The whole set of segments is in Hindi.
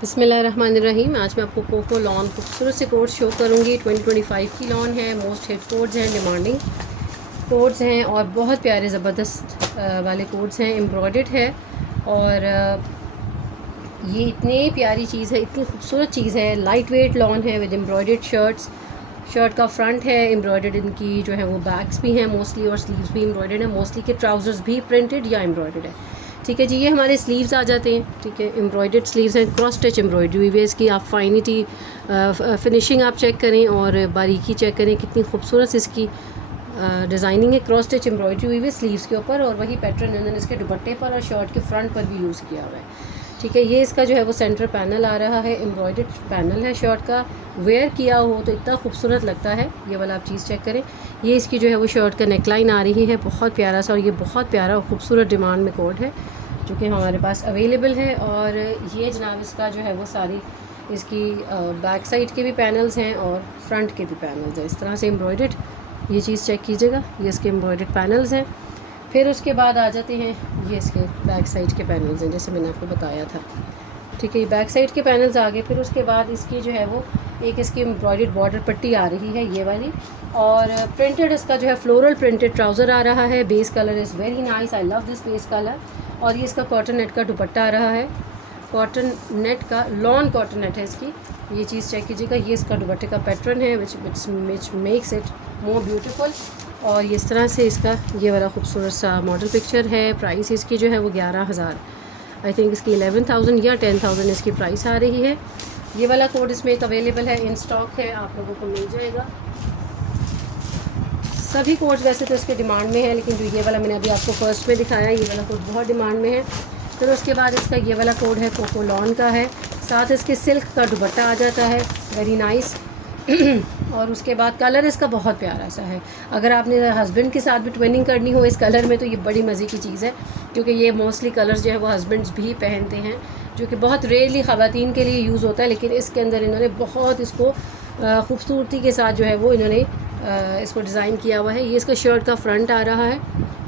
बिस्मिल्लाहिर्रहमानिर्रहीम। आज मैं आपको कोको लॉन खूबसूरत से कोड्स शो करूँगी। 2025 की लॉन है। मोस्ट हिट कोड्स हैं, डिमांडिंग कोड्स हैं और बहुत प्यारे ज़बरदस्त वाले कोड्स हैं। एम्ब्रॉयडर्ड है और ये इतनी प्यारी चीज़ है, इतनी खूबसूरत चीज़ है। लाइट वेट लॉन है विद एम्ब्रॉयडर्ड शर्ट्स। शर्ट का फ्रंट है एम्ब्रॉयडर्ड, इनकी जो है वो बैक्स भी हैं मोस्टली और स्लीव्स भी एम्ब्रॉयडर्ड है। मोस्टली के ट्राउज़र्स भी प्रिंटेड या एम्ब्रॉयडर्ड है। ठीक है जी, ये हमारे स्लीव्स आ जाते हैं। ठीक है, एम्ब्रॉयडर्ड स्लीव्स हैं, क्रॉस स्टिच एम्ब्रॉयडरी हुई है इसकी। आप फाइनिटी फिनिशिंग आप चेक करें और बारीकी चेक करें, कितनी खूबसूरत इसकी डिज़ाइनिंग है। क्रॉस स्टिच एम्ब्रॉयडरी हुई है स्लीव्स के ऊपर और वही पैटर्न इन्होंने इसके दुपट्टे पर और शर्ट के फ्रंट पर भी यूज़ किया हुआ है। ठीक है, ये इसका जो है वो सेंटर पैनल आ रहा है, एम्ब्रॉयडर्ड पैनल है शर्ट का। वेयर किया हो तो इतना खूबसूरत लगता है, ये वाला आप चीज़ चेक करें। ये इसकी जो है वो शर्ट का नेकलाइन आ रही है, बहुत प्यारा सा, और ये बहुत प्यारा और खूबसूरत डिमांड में कोड है जो कि हमारे पास अवेलेबल है। और ये जनाब इसका जो है वो सारी इसकी बैक साइड के भी पैनल्स हैं और फ्रंट के भी पैनल्स हैं, इस तरह से एम्ब्रॉयडर्ड। ये चीज़ चेक कीजिएगा, ये इसके एम्ब्रॉयडर्ड पैनल्स हैं। फिर उसके बाद आ जाते हैं, ये इसके बैक साइड के पैनल्स हैं जैसे मैंने आपको बताया था। ठीक है, ये बैक साइड के पैनल्स आ गए। फिर उसके बाद इसकी जो है वो एक इसकी एम्ब्रॉयडर्ड बॉर्डर पट्टी आ रही है, ये वाली, और प्रिंटेड इसका जो है फ्लोरल प्रिंटेड ट्राउज़र आ रहा है। Base colour is very nice, I love this base colour. और ये इसका कॉटन नेट का दुपट्टा आ रहा है, कॉटन नेट का, लॉन कॉटन नेट है इसकी। ये चीज़ चेक कीजिएगा, ये इसका दुपट्टे का पैटर्न है which makes it more beautiful. और ये इस तरह से इसका ये वाला खूबसूरत सा मॉडल पिक्चर है। प्राइस इसकी जो है वो 11,000, आई थिंक इसकी 11,000 या 10,000 इसकी प्राइस आ रही है। ये वाला कोड इसमें एक अवेलेबल है, इन स्टॉक है, आप लोगों को मिल जाएगा। सभी कोड्स वैसे तो इसके डिमांड में है, लेकिन जो ये वाला मैंने अभी आपको फर्स्ट में दिखाया, ये वाला कोड बहुत डिमांड में है। फिर उसके बाद इसका ये वाला कोड है, कोको लॉन का है, साथ इसके सिल्क का दुपट्टा आ जाता है, वेरी नाइस। और उसके बाद कलर इसका बहुत प्यारा सा है। अगर आपने हस्बैंड के साथ भी ट्विनिंग करनी हो इस कलर में तो ये बड़ी मज़े की चीज़ है, क्योंकि ये मोस्टली कलर्स जो है वो हस्बैंड्स भी पहनते हैं, जो कि बहुत रेयरली ख़वातीन के लिए यूज़ होता है। लेकिन इसके अंदर इन्होंने बहुत इसको खूबसूरती के साथ जो है वो इन्होंने इसको डिज़ाइन किया हुआ है। ये इसका शर्ट का फ्रंट आ रहा है,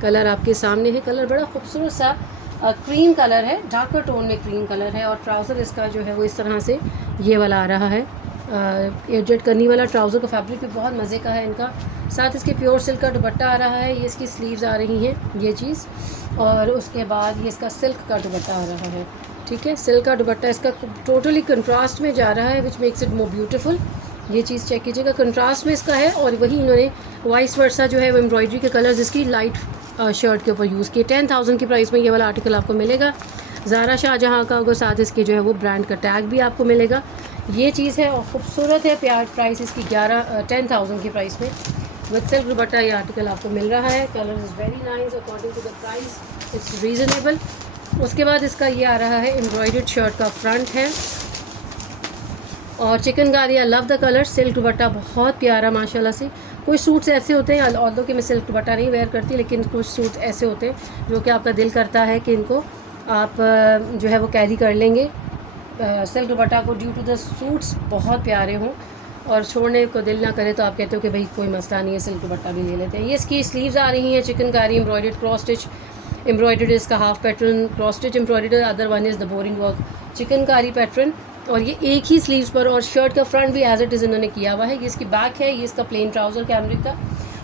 कलर आपके सामने है। कलर बड़ा खूबसूरत सा क्रीम कलर है, डार्कर टोन में क्रीम कलर है। और ट्राउज़र इसका जो है वो इस तरह से ये वाला आ रहा है, एडजस्ट करनी वाला। ट्राउज़र का फैब्रिक भी बहुत मज़े का है इनका। साथ इसके प्योर सिल्क का दुपट्टा आ रहा है, ये इसकी स्लीव्स आ रही हैं, ये चीज़। और उसके बाद ये इसका सिल्क का दुपट्टा आ रहा है। ठीक है, सिल्क का दुपट्टा इसका टोटली कंट्रास्ट में जा रहा है, which makes it more beautiful. ये चीज़ चेक कीजिएगा, कंट्रास्ट में इसका है। और वही इन्होंने वाइस वर्सा जो है वो एम्ब्रॉयडरी के कलर्स इसकी लाइट शर्ट के ऊपर यूज़ किए। 10,000 की प्राइस में ये वाला आर्टिकल आपको मिलेगा। ज़ारा शाहजहाँ का होगा, साथ इसके जो है वो ब्रांड का टैग भी आपको मिलेगा। ये चीज़ है और ख़ूबसूरत है। प्यार प्राइस इसकी 10,000 की प्राइस में विद सिल्क दुपट्टा ये आर्टिकल आपको मिल रहा है। Colour is very nice, according to the price it's reasonable. उसके बाद इसका ये आ रहा है, एम्ब्रॉयडर्ड शर्ट का फ्रंट है और chikankari. I love the colour. Silk दुपट्टा बहुत प्यारा माशाल्लाह से। कुछ सूट्स ऐसे होते हैं, ऑल्दो कि मैं सिल्क दुपट्टा नहीं वेयर करती, लेकिन कुछ सूट्स ऐसे होते हैं जो कि आपका दिल करता है कि इनको आप जो है वो कैरी कर लेंगे सिल्क दुपट्टा को, ड्यू टू द सूट्स बहुत प्यारे हों और छोड़ने को दिल ना करे तो आप कहते हो कि भाई कोई मसला नहीं है, सिल्क दुपट्टा भी ले लेते हैं। ये इसकी स्लीव्स आ रही हैं, chikankari embroidered, cross stitch embroidered इसका half pattern, cross stitch embroidered, other one is the boring work chikankari pattern. और ये एक ही स्लीव्स पर, और शर्ट का फ्रंट भी एज इट इज़ इन्होंने किया हुआ है। ये इसकी बैक है, ये इसका प्लेन ट्राउज़र कैमरिक का,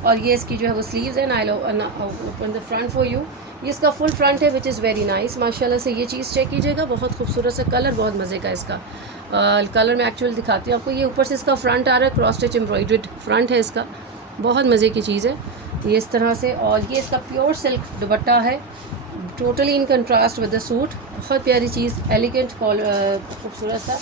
और ये इसकी जो है वो स्लीव्स है। I open the front for you. ये इसका फुल फ्रंट है विच इज़ वेरी नाइस माशाल्लाह से। ये चीज़ चेक कीजिएगा, बहुत खूबसूरत सा कलर, बहुत मज़े का इसका कलर मैं एक्चुअल दिखाती हूँ आपको। ये ऊपर से इसका फ्रंट आ रहा है, क्रॉस स्टिच एम्ब्रॉयडर्ड फ्रंट है इसका, बहुत मज़े की चीज़ है ये इस तरह से। और ये इसका प्योर सिल्क दुपट्टा है, totally in contrast with the suit, बहुत प्यारी चीज़, एलिगेंट खूबसूरत सा।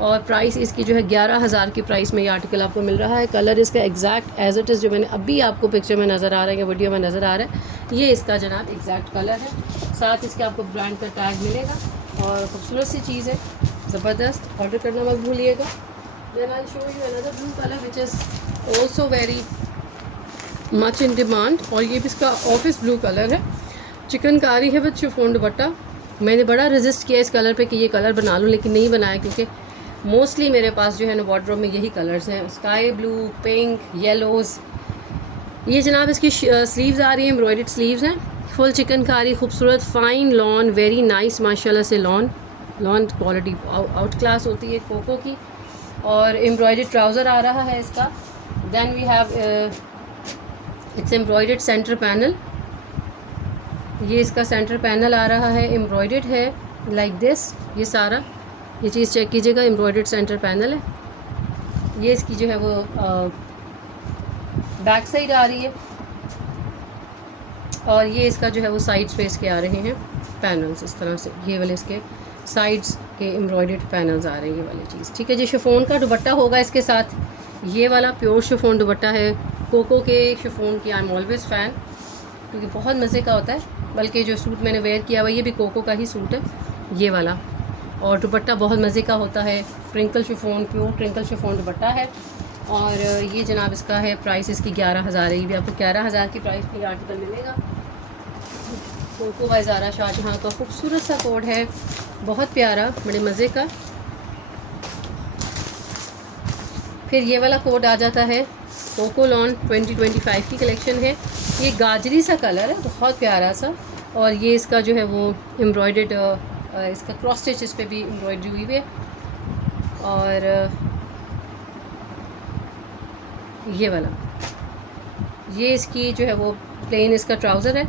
और प्राइस इसकी जो है 11,000 की प्राइस में ये आर्टिकल आपको मिल रहा है। कलर इसका एग्जैक्ट एज इट इज़ जो मैंने अभी आपको पिक्चर में नज़र आ रहा है या वीडियो में नज़र आ रहा है, ये इसका जनाब एग्जैक्ट कलर है। साथ इसके आपको ब्रांड का टैग मिलेगा और खूबसूरत सी चीज़ है, ज़बरदस्त। ऑर्डर करना मत भूलिएगा। Then I show you another blue colour which is also very much in demand, और ये भी इसका ऑफिस ब्लू कलर है, चिकनकारी है विद शिफॉन दुपट्टा। मैंने बड़ा रेजिस्ट किया इस कलर पे कि ये कलर बना लूँ, लेकिन नहीं बनाया, क्योंकि मोस्टली मेरे पास जो है ना वार्डरोब में यही कलर्स हैं, स्काई ब्लू, पिंक, येलोज़। ये जनाब इसकी स्लीव्स आ रही हैं, एम्ब्रॉयडर्ड स्लीव्स हैं, फुल चिकनकारी, खूबसूरत फाइन लॉन, वेरी नाइस माशाल्लाह से lawn. Lawn quality out class होती है कोको की। और एम्ब्रॉयडर्ड ट्राउज़र आ रहा है इसका। Then we have its embroidered centre panel. ये इसका सेंटर पैनल आ रहा है, एम्ब्रॉयडर्ड है लाइक दिस। ये सारा ये चीज़ चेक कीजिएगा, एम्ब्रॉयडर्ड सेंटर पैनल है। ये इसकी जो है वो बैक साइड आ रही है, और ये इसका जो है वो साइड स्पेस के आ रहे हैं पैनल्स इस तरह से। ये वाले इसके साइड्स के एम्ब्रॉयडर्ड पैनल्स आ रहे हैं, ये वाली चीज़। ठीक है जी। शिफॉन का दुपट्टा होगा इसके साथ। ये वाला प्योर शिफॉन दुपट्टा है कोको के शिफॉन की। आई एम ऑलवेज़ फ़ैन, क्योंकि बहुत मज़े का होता है। बल्कि जो सूट मैंने वेयर किया हुआ ये भी कोको का ही सूट है, ये वाला। और दुपट्टा बहुत मज़े का होता है, ट्रिंकल शिफॉन, प्योर ट्रिंकल शिफॉन दुपट्टा है। और ये जनाब इसका है, प्राइस इसकी 11,000 है। ये भी आपको 11,000 की प्राइस में आर्टिकल मिलेगा। कोको बाय ज़ारा शाहजहाँ का खूबसूरत सा कोड है, बहुत प्यारा, बड़े मज़े का। फिर ये वाला कोड आ जाता है, कोको लॉन 2025 की कलेक्शन है। ये गाजरी सा कलर है, बहुत प्यारा सा। और ये इसका जो है वो एम्ब्रॉयडर्ड, इसका क्रॉस स्टिच इस पर भी एम्ब्रॉयडरी हुई है। और ये वाला, ये इसकी जो है वो प्लेन इसका ट्राउज़र है।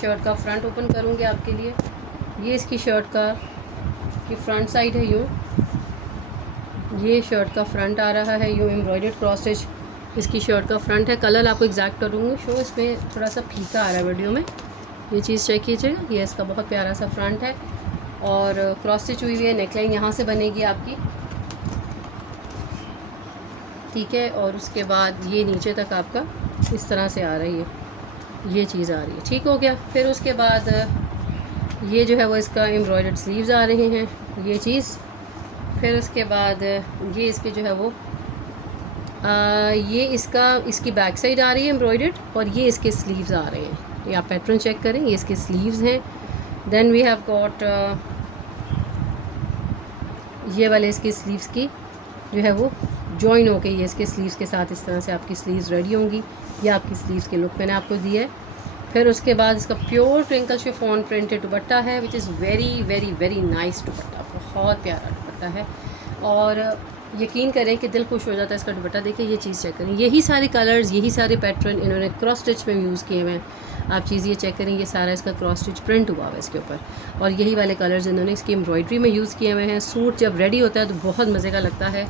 शर्ट का फ्रंट ओपन करूँगी आपके लिए। ये इसकी शर्ट का की फ्रंट साइड है, यूँ ये शर्ट का फ्रंट आ रहा है, यूँ एम्ब्रॉयडर्ड क्रॉस स्टिच इसकी शर्ट का फ्रंट है। कलर आपको एग्जैक्ट करूँगी शो, इसमें थोड़ा सा फीका आ रहा है वीडियो में, ये चीज़ चेक कीजिएगा। ये इसका बहुत प्यारा सा फ्रंट है और क्रॉस स्टिच हुई है। नेकलाइन यहाँ से बनेगी आपकी, ठीक है। और उसके बाद ये नीचे तक आपका इस तरह से आ रही है, ये चीज़ आ रही है, ठीक हो गया। फिर उसके बाद ये जो है वो इसका एम्ब्रॉयडर्ड स्लीव्स आ रहे हैं, ये चीज़। फिर उसके बाद ये इसके जो है वो ये इसकी बैक साइड आ रही है एम्ब्रॉयडर्ड, और ये इसके स्लीव्स आ रहे हैं। ये आप पैटर्न चेक करें, ये इसके स्लीव्स हैं। देन वी हैव गॉट ये वाले इसके स्लीव्स की जो है वो जॉइन हो गई है इसके स्लीव्स के साथ। इस तरह से आपकी स्लीव्स रेडी होंगी। ये आपकी स्लीव्स के लुक मैंने आपको दिया है। फिर उसके बाद इसका pure twinkle chiffon printed dupatta है, which is very very very nice dupatta, बहुत प्यारा दुपट्टा है। और यकीन करें कि दिल खुश हो जाता है इसका दुपट्टा। देखिए ये चीज़ चेक करें, यही सारे कलर्स, यही सारे पैटर्न इन्होंने क्रॉस स्टिच में यूज़ किए हुए हैं। आप चीज़ ये चेक करें, ये सारा इसका क्रॉस स्टिच प्रिंट हुआ हुआ है इसके ऊपर, और यही वाले कलर्स इन्होंने इसकी एम्ब्रॉयडरी में यूज़ किए हुए हैं। सूट जब रेडी होता है तो बहुत मज़े का लगता है।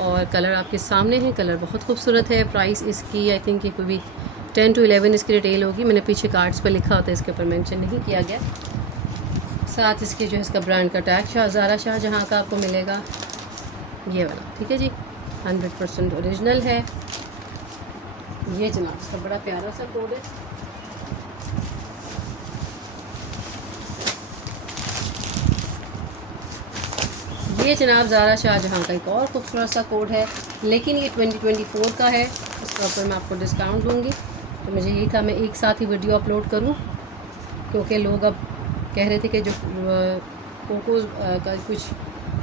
और कलर आपके सामने है, कलर बहुत खूबसूरत है। प्राइस इसकी आई थिंक कोई भी 10 to 11 इसकी रिटेल होगी। मैंने पीछे कार्ड्स पर लिखा होता है, इसके ऊपर मेंशन नहीं किया गया। साथ इसके जो है इसका ब्रांड का टैग ज़ारा शाहजहाँ का आपको मिलेगा, ये वाला, ठीक है जी। 100% ओरिजिनल है ये जनाब, इसका बड़ा प्यारा सा कोड है। ये जनाब ज़ारा शाहजहाँ का एक और खूबसूरत सा कोड है, लेकिन ये 2024 का है। इसके ऊपर मैं आपको डिस्काउंट दूँगी। तो मुझे यही था मैं एक साथ ही वीडियो अपलोड करूँ, क्योंकि लोग अब कह रहे थे कि जो कोकोज़ का कुछ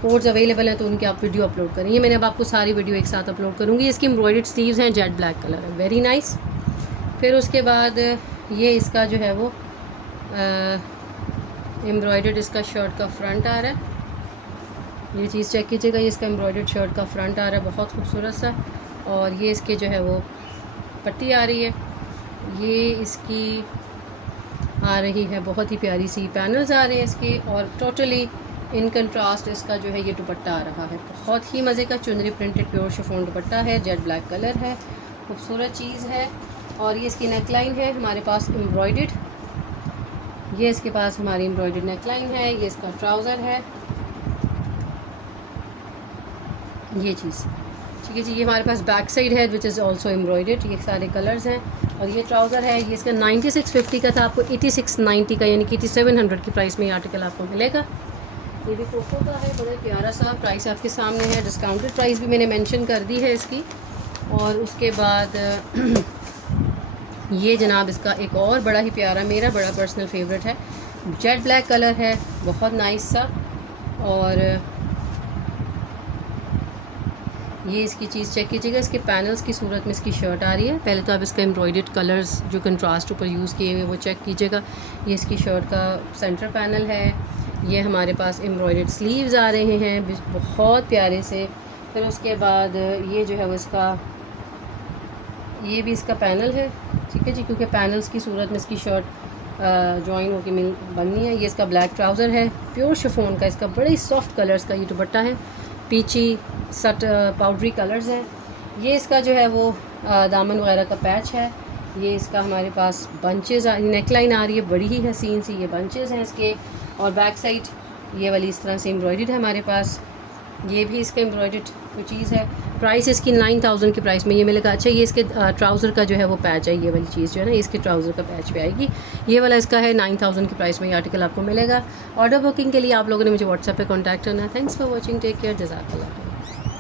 कोड्स अवेलेबल हैं तो उनके आप वीडियो अपलोड करें। ये मैंने अब आपको सारी वीडियो एक साथ अपलोड करूँगी। इसकी एम्ब्रॉयडर्ड स्लीव्स हैं, जेट ब्लैक कलर है, वेरी नाइस। फिर उसके बाद ये इसका जो है वो एम्ब्रॉयडर्ड इसका शर्ट का फ्रंट आ रहा है, ये चीज़ चेक कीजिएगा। ये इसका एम्ब्रॉयडर्ड शर्ट का फ्रंट आ रहा है, बहुत खूबसूरत सा। और ये इसके जो है वो पट्टी आ रही है, ये इसकी आ रही है बहुत ही प्यारी सी पैनल्स आ रहे हैं इसके। और टोटली इन कंट्रास्ट इसका जो है ये दुपट्टा आ रहा है, बहुत ही मज़े का चुनरी प्रिंटेड प्योर शिफॉन दुपट्टा है, जेट ब्लैक कलर है, खूबसूरत चीज़ है। और ये इसकी नेकलाइन है हमारे पास एम्ब्रॉयडर्ड, ये इसके पास हमारी एम्ब्रॉयडर्ड नेकलाइन है। ये इसका ट्राउज़र है, ये चीज़, ठीक है जी। ये हमारे पास बैक साइड है विच इज़ ऑल्सो एम्ब्रॉयडर्ड, ये सारे कलर्स हैं। और ये ट्राउज़र है, ये इसका 9650 का था, आपको 8690 का यानी कि 8700 की प्राइस में ये आर्टिकल आपको मिलेगा। ये भी कोको का है, बड़ा प्यारा सा। प्राइस आपके सामने है, डिस्काउंटेड प्राइस भी मैंने मेंशन कर दी है इसकी। और उसके बाद ये जनाब इसका एक और बड़ा ही प्यारा, मेरा बड़ा पर्सनल फेवरेट है, जेट ब्लैक कलर है, बहुत नाइस सा। और ये इसकी चीज़ चेक कीजिएगा, इसके पैनल्स की सूरत में इसकी शर्ट आ रही है। पहले तो आप इसका एम्ब्रॉयडर्ड कलर्स जो कंट्रास्ट ऊपर यूज़ किए हुए वो चेक कीजिएगा। ये इसकी शर्ट का सेंटर पैनल है, ये हमारे पास एम्ब्रॉयडर्ड स्लीव्स आ रहे हैं बहुत प्यारे से। फिर उसके बाद ये जो है वो इसका, ये भी इसका पैनल है, ठीक है जी, क्योंकि पैनल्स की सूरत में इसकी शर्ट जॉइन होकर बननी है। ये इसका ब्लैक ट्राउज़र है, प्योर शिफॉन का, इसका बड़े सॉफ्ट कलर्स का ये दुपट्टा है, पीची सट पाउडरी कलर्स हैं। ये इसका जो है वो दामन वगैरह का पैच है। ये इसका हमारे पास बंचेस नेक लाइन आ रही है, बड़ी ही हसीन सी ये बंचेस हैं इसके। और बैक साइड ये वाली इस तरह से एम्ब्रॉयडर्ड है हमारे पास। ये भी इसका एम्ब्रॉयडर्ड कोई चीज़ है। प्राइस इसकी 9000 के प्राइस में ये मिलेगा। अच्छा, ये इसके ट्राउज़र का जो है वो पैच है, ये वाली चीज़ जो है ना, इसके ट्राउज़र का पैच पे आएगी। ये वाला इसका है 9000 के प्राइस में ये आर्टिकल आपको मिलेगा। ऑर्डर बुकिंग के लिए आप लोगों ने मुझे व्हाट्सएप पे कांटेक्ट करना है। Thanks for watching, take care, जज़ाकल्लाह।